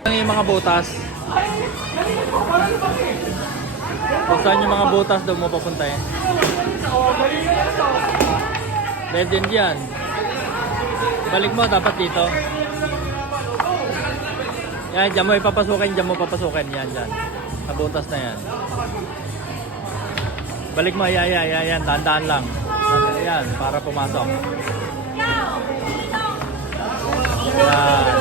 Ano yung mga butas? Kung saan yung mga butas daw mo papuntahin? Dead end yan. Balik mo, dapat dito. Yan, dyan mo ipapasukin, dyan mo papasukin. Yan, dyan. Sa butas na yan. Balik mo, yan. Daan-daan lang. Yan, para pumasok. Yan.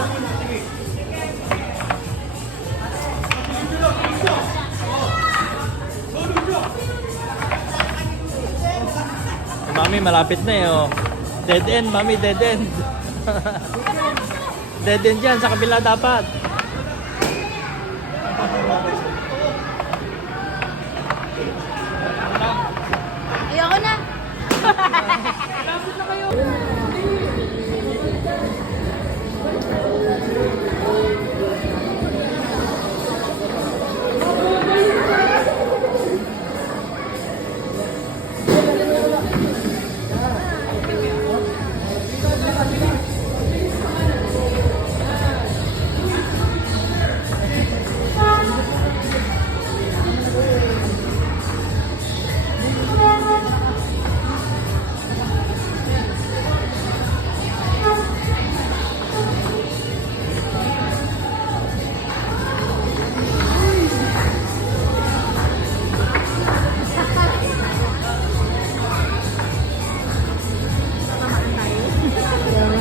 Mami, malapit na eh, oh. Dead end, mami, dead end. Dead end yan, sa kabila dapat. Ayoko na. Malapit na kayo.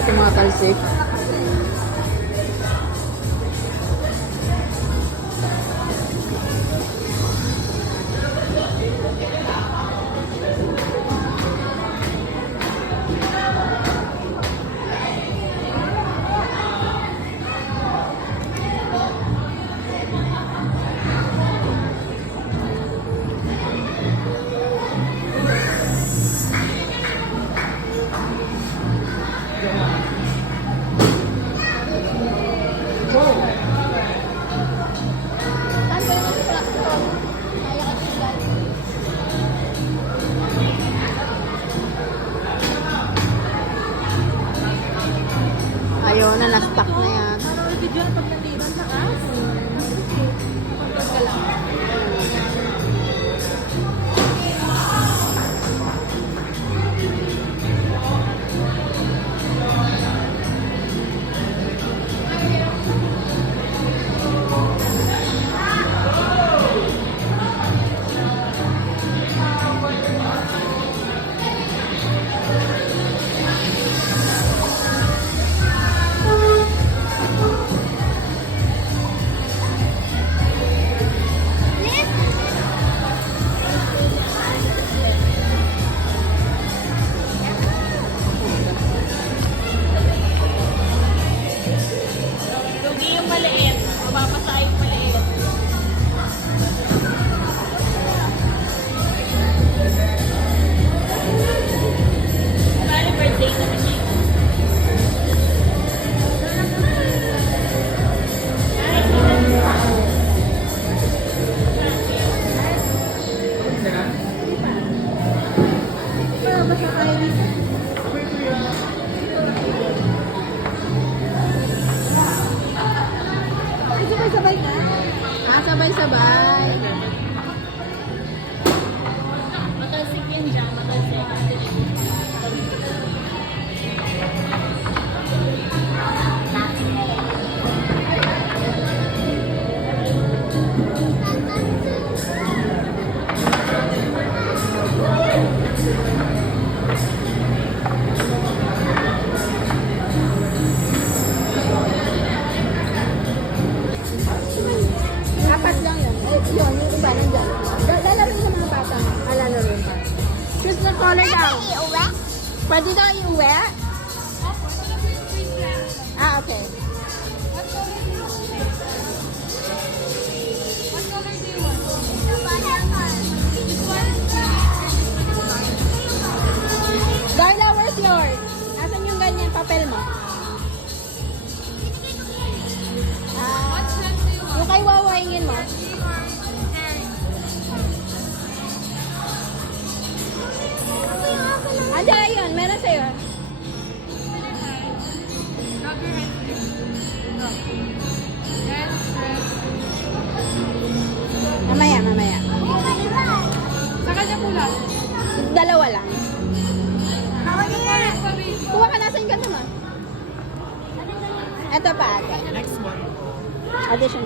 Tumatalsik. Ayaw na, na-stuck na yan. Parang video pag nandito sa taas. Pagod ka lang. Lugi yung maliit. Mababasa yung maliit. Happy birthday na naman yun. Basta tayo dito. Ay, sabay-sabay na. Ah, sabay-sabay. Matalsik yan dyan. Matalsik. Apat lang yun. Eh, yun, yung iba nandyan. Lalaro yung mga bata. Lalaro pa. Choose the color daw. Pwede daw iuwi? Ah, okay. What color do you want? Darla, where's yours? Asan yung ganyan papel mo? Ah, yung kay wawahingin mo. Ada yun, meron sa'yo. Then, Ito pa ate. Next one. Addition.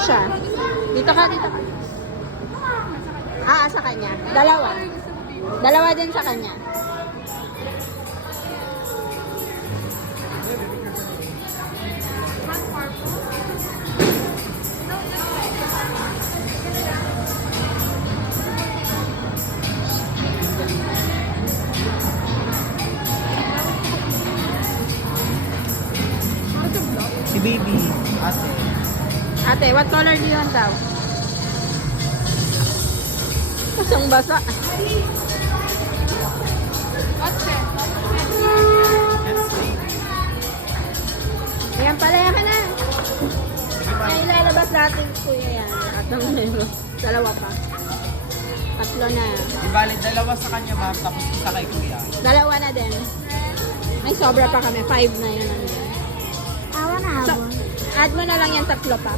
Siya. Dito ka, dito ka. Sa kanya. Dalawa. Dalawa din sa kanya. Si baby. Ate. Ate, what color do you want daw? Basang basa. Yes, baby. Ayan pala, yan ka na. Ay, ilalabas natin kuya yan. At dalawa pa. Tatlo na. Ibali, dalawa sa kanya ma'am, tapos isa kay kuya. Dalawa na din. Ay, sobra pa kami. 5 na yun. Awa na Ah, so, add mo na lang yan tatlo pa.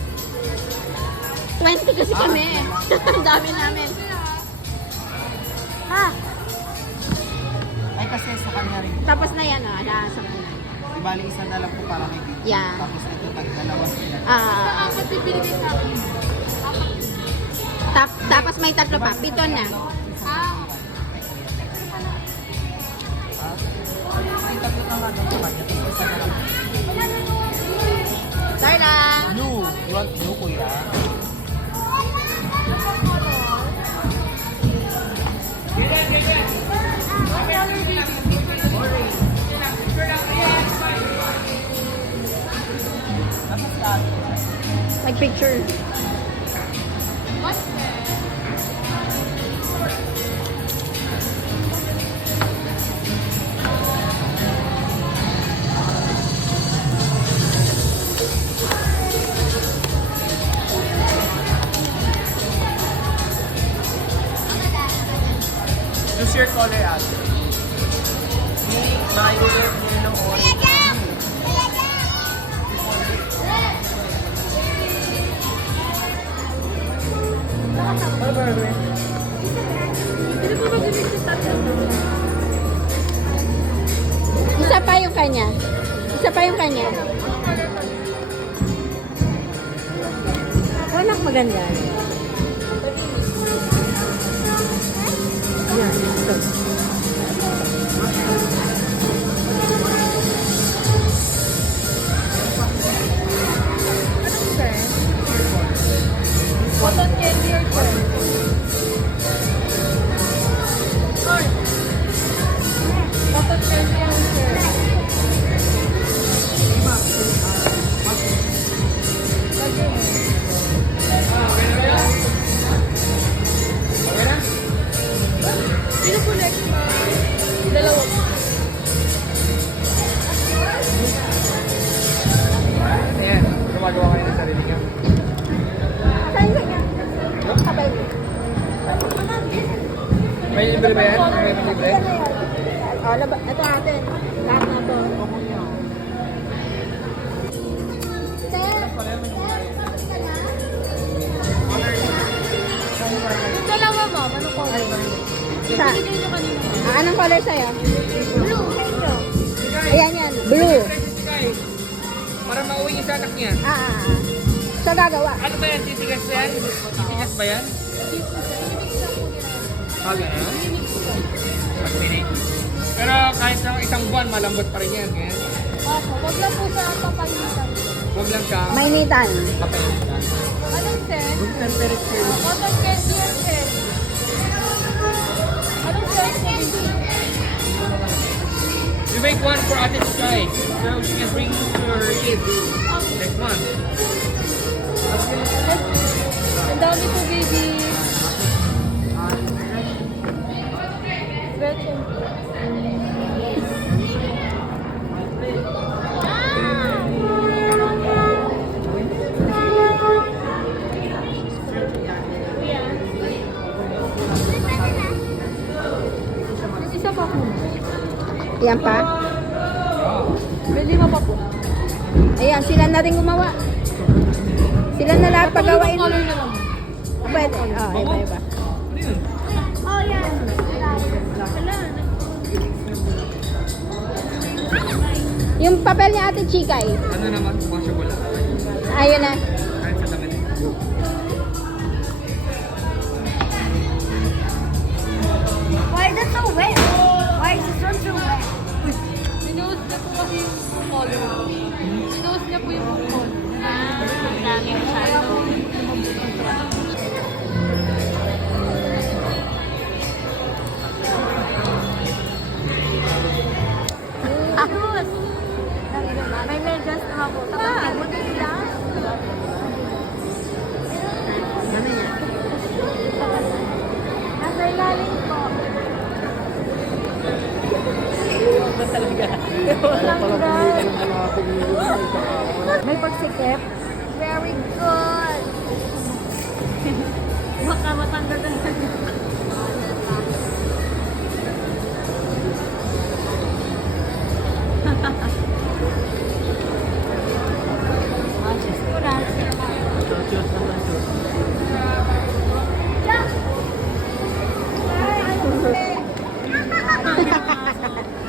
20 kasi kami. Ang dami namin. Ay, kasi sa kanya rin. Tapos na yan, nasa kanya. Ibali, isa na lang po para may baby. Yeah. Tapos ito, tag-dalawa sila. Apat yung binigay sa akin. Tapos may tatlo pa. 7 na. Ay, tatlo na nga daw sa kanya. Tapos isa na lang. Darla! Blue. You want blue, kuya? Tapos lahat. Mag-picture. What's that? Choose your color, ate. Violet, yellow, orange. Hindi ko mag-ibig sa tatlo. Isa pa yung kanya. Isa pa yung kanya. Oh, anak maganda. Yan. Ito. Anong scent? Cotton candy or scent? Cotton candy or scent? Sino po next ma? Dalawa po. Ayan, gumagawa kayo ng sarili niya. Saan yung kanya? Sabay. May libre ba yan? May libre? Oh, ito atin. Lahat na to. Yung dalawa ma'am, anong color? Isa. Binigay niyo kanina. Anong color sa'yo? Blue, thank you. Ayan yan. Blue. Para mauwi niya sa anak niya. So, gagawa. Ano ba yan? Titigas ba yan? Titigas ba yan? Gano'n? Pag-minix. Pero kahit sa isang buwan, malambot pa rin yan. Ganyan. Opo, wag lang po sa papainitan. Huwag lang siya Mainitan. papainitan. Anong scent? Room temperature. Cotton candy or scent? Anong scent po binigay? You make one for Ate to try. So she can bring to her kids next month. Ang dami po, baby. Gretchen. Yung isa pa po. Yan pa. May 5 pa po. Ayan, sila na rin gumawa. Sila na lahat pagawain mo. Color na lang. Pwede. Oh, iba-iba. Oh, yan. Wala. Yung papel ni Ate Chikay. Ano naman? Washable lang. Ayun na. Kahit sa damit. Why is it so wet? Why is this one so wet? Sinuos niya po kasi yung color. Sinuos niya po yung color. Ang dami masyado. Sinuos! May medyas naman po. Tapos mo na sila. Nasa ilalim po. May pagsikip. Very good. Baka matanggal na.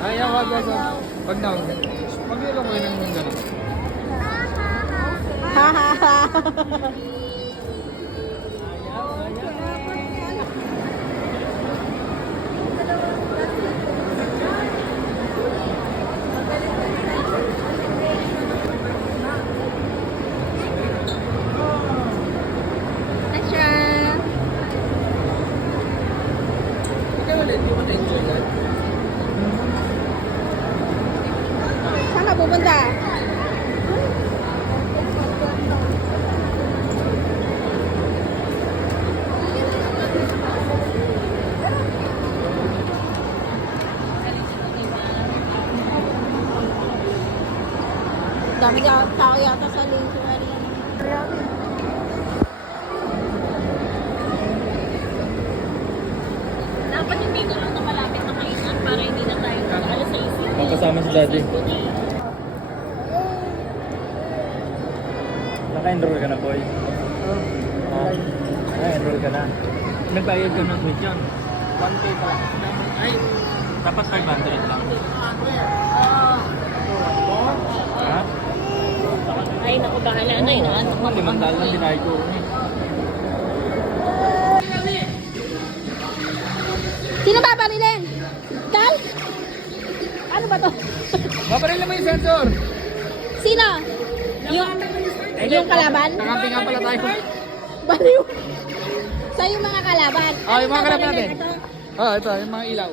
Ayaw, wag. Wag na. Pag-ilo ko yun ng gano'n. Extra. Ikaw ulit, di mo na-enjoy that? Saan ka pupunta? Dami tao yata sa Leisure Arena. Dapat yung dito lang na malapit na kainan para hindi na tayo alas sa isip. Kasama si Daddy. Naka-enroll ka na, boy? Oo. Naka-enroll ka na. Nagbayad ka ng tuition. 1K pa. Ay, dapat 500 lang. Ha? Ay, naku, bahala na yun. Ano Ako, 500 lang binayad ko. Sino babarilin? Tal? Ano ba to? Babaril mo yung sensor. Sino? Yung kalaban? Kakampi nga pala tayo. Baliw. Sa yung mga kalaban. Ah, yung mga Ano kalaban babarilin? natin. Ito? Ah, ito, yung mga ilaw.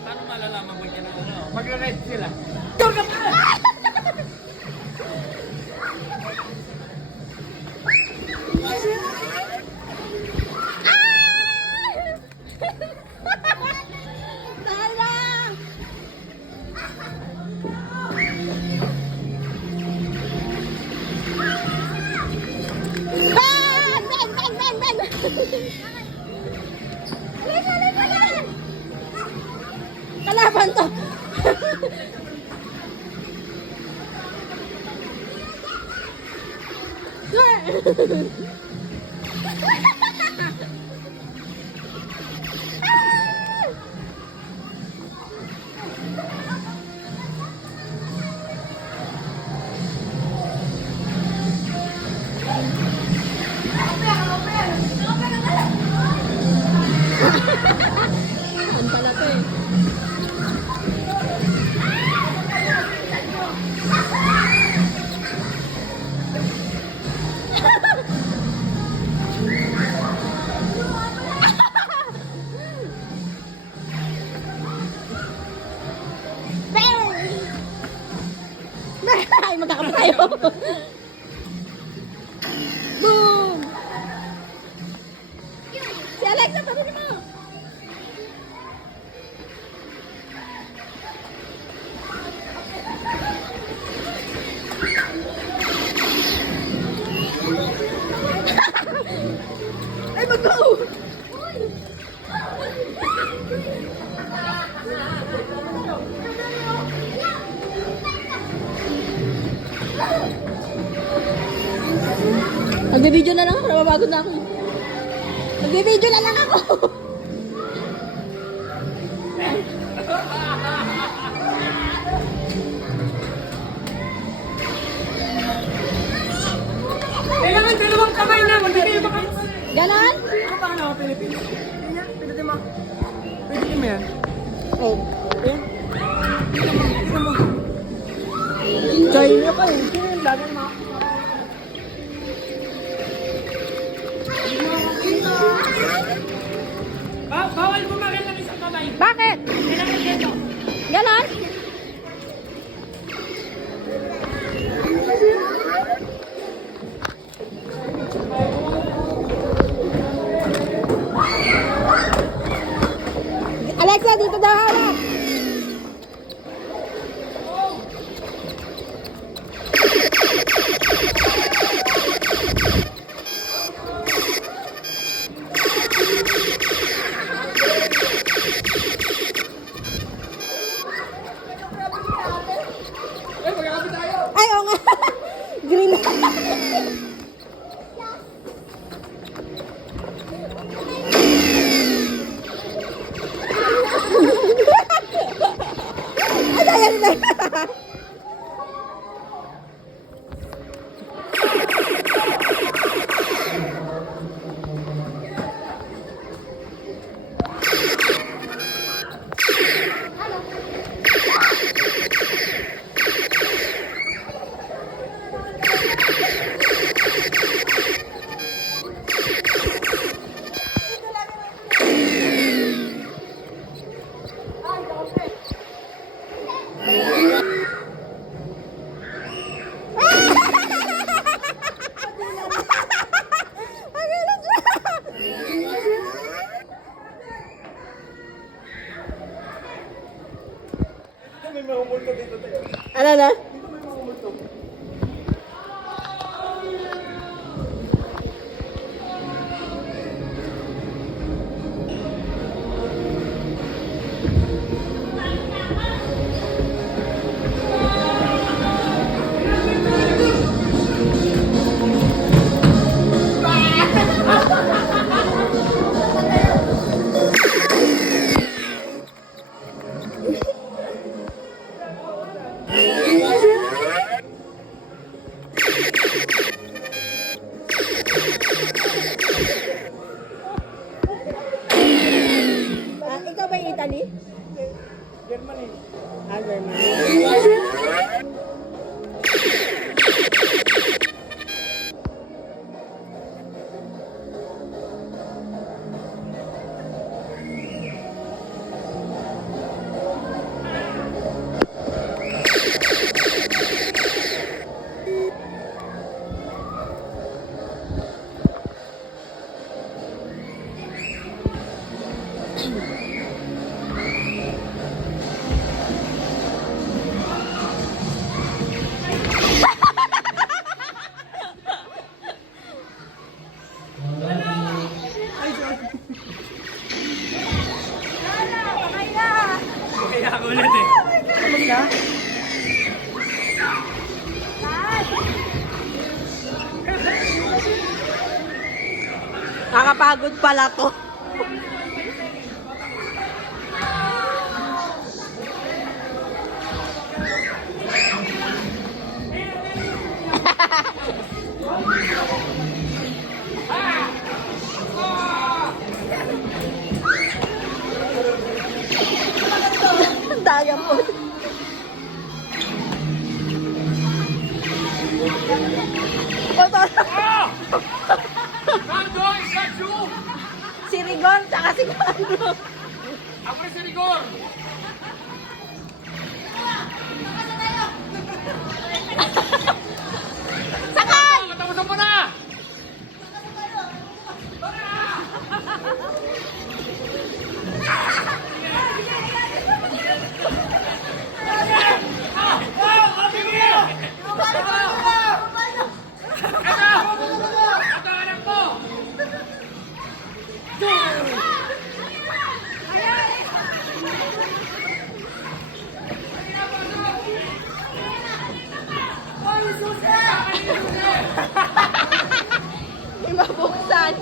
Paano malalaman mo dyan ako na? Magre-red sila. Tala! Ben! Ben! Halika yan! Kalaban to! Saan pala to eh? Ay, magkakapa tayo. Boom! Si Alexa, pabili mo! Ay, mag-go! Nagbe-video na lang ako, napapagod na ako. Nagbe-video na lang ako. Ganon? Ano pa ano? Pilipino? Pinutin mo. Pinutin mo yan. Oh. Ayan. Tingnan mo. China pa eh. Sino yung lagi mo? Bawal bumakil ng isang kamay. Bakit? Kailangan dito. Ganon? Alexa, dito daw hawak. Ay, magkakapit tayo. Ay, oo nga. Green. Ay, ayan na. May mahumulto dito tayo. Ano na? Dito may mahumulto. Ikaw ba yung Italy? Germany. Ah, Germany. Kaya ako ulit eh. Ano na? Nakapagod pala to. Daya po. Mando, is that you? Si Rigon, tsaka si Mando. Ako rin si Rigor. Sakay! Matapusan mo na! Ito, anak mo! May mabuksan.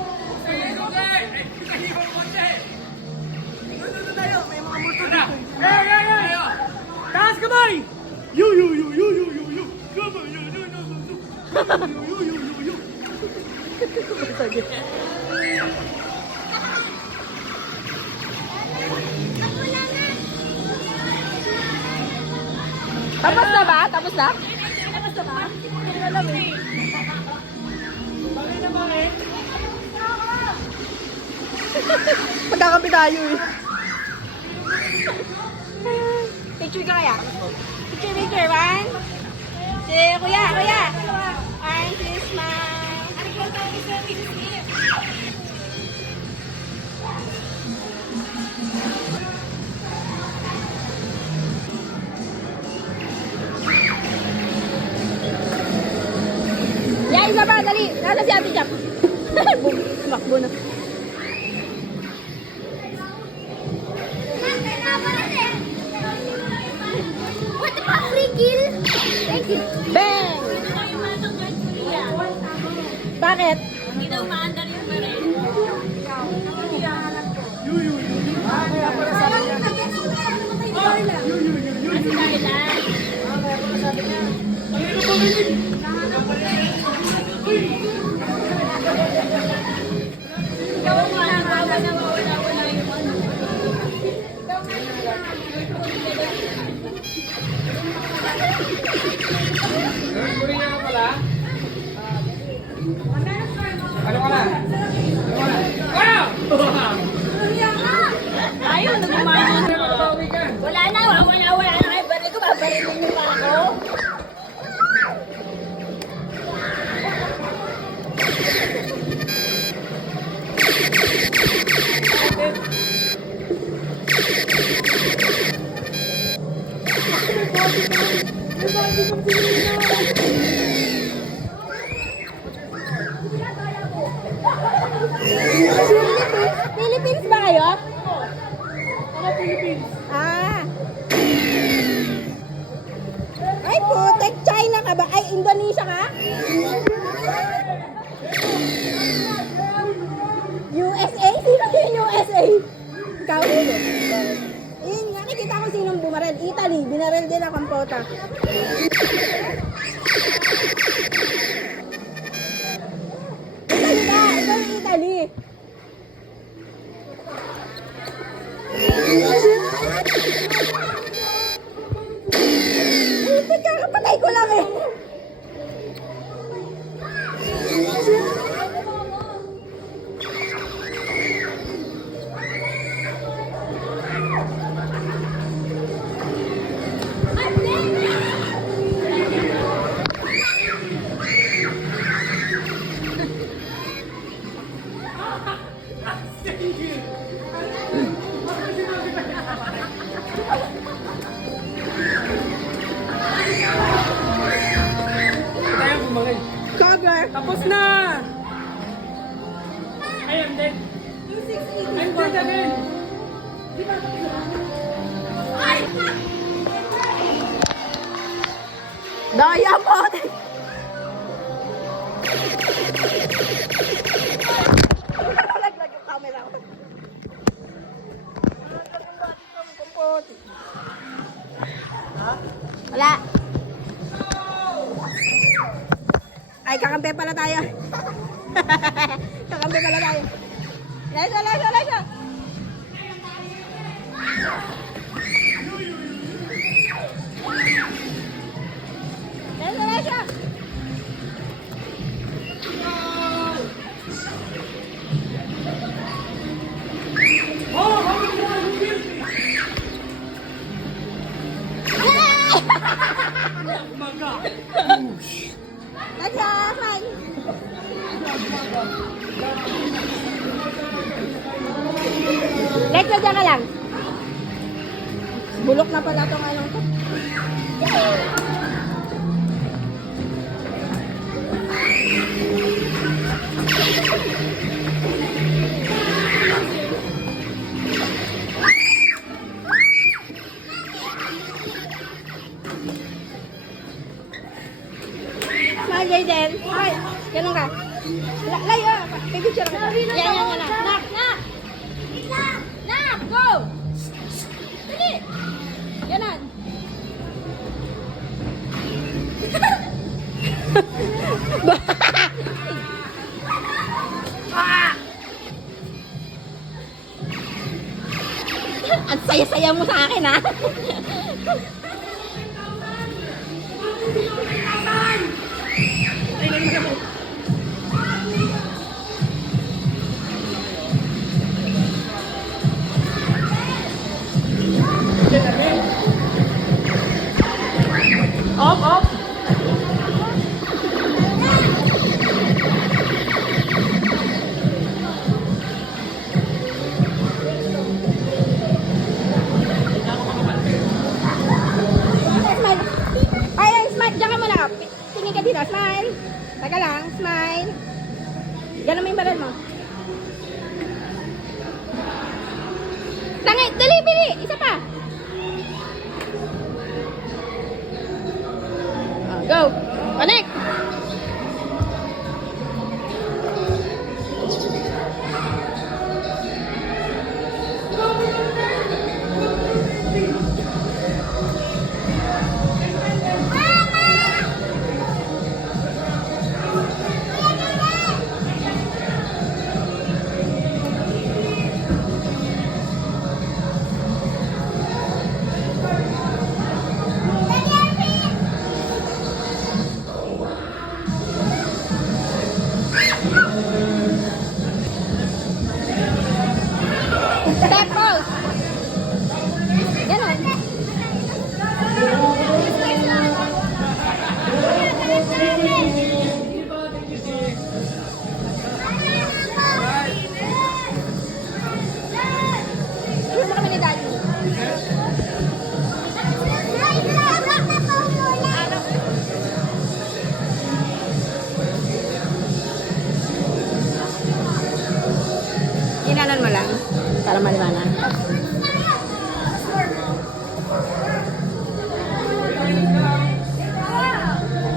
Taas kamay! Yo yo yo yo yo yo yo. Kamay yo yo yo yo yo. Yo yo yo yo yo. Tapos na ba? Tapos na? Magkakampi tayo eh. Picture ka kaya? Picture. One. Si kuya. One, two, smile. Yeah, isa pa, dali. Nasa si Ate Jack. Makbo na. What the fuck, free kill? Thank you. Bang! Bakit? Hindi daw maandar yung baril. Kunin niya ka pala. Ano ka na? Ayaw, nagkumain. Makabawi ka. Wala na kayo baril ko. Babarilin niyo pa ako. Philippines ba kayo? Philippines. Ah. Ay, putek. China ka ba? Ay, Indonesia ka? USA? Sino yung USA? Ikaw? Yun, nakikita ko sinong bumarel. Italy. Binarel din ang kampota. Italy ka. Ito yung Italy. Kakapatay ko lang eh. Tayo bumalik. Cover. Tapos na! I am dead. I'm dead again. Daya mo. Nalaglag yung camera ko. Wala. Ay, kakampi pala tayo. Kakampi pala tayo. Laisa. Laisa. Naglaman. Lex, dyan ka lang. Bulok na pala itong anong to. Smile, Jaden. Smile. Ganun ka. Layo. Pipicture ka. Yan. Nak! Go! Dali! Ganon. Ayaw mo sa akin, ha? Off, off. Smile. Ay, smile. Diyan ka muna. Tingin ka dito. Smile. Taga lang. Smile. Ganun mo yung baral mo. Tangay. Dali, bili. Isa pa. Go. Connect. Step pose. Ganon. Iwan mo kami ni Daddy. Inanan mo lang para maliwanag.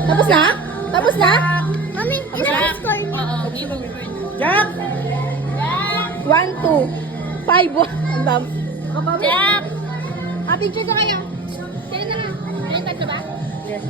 Tapos na? Tapos na? Mami, Tapos na? Jack! 1, 2, 5, 1. Ang dam. Jack! Picture na kayo. Kayo na lang. Ayun, tatlo ba? Yes.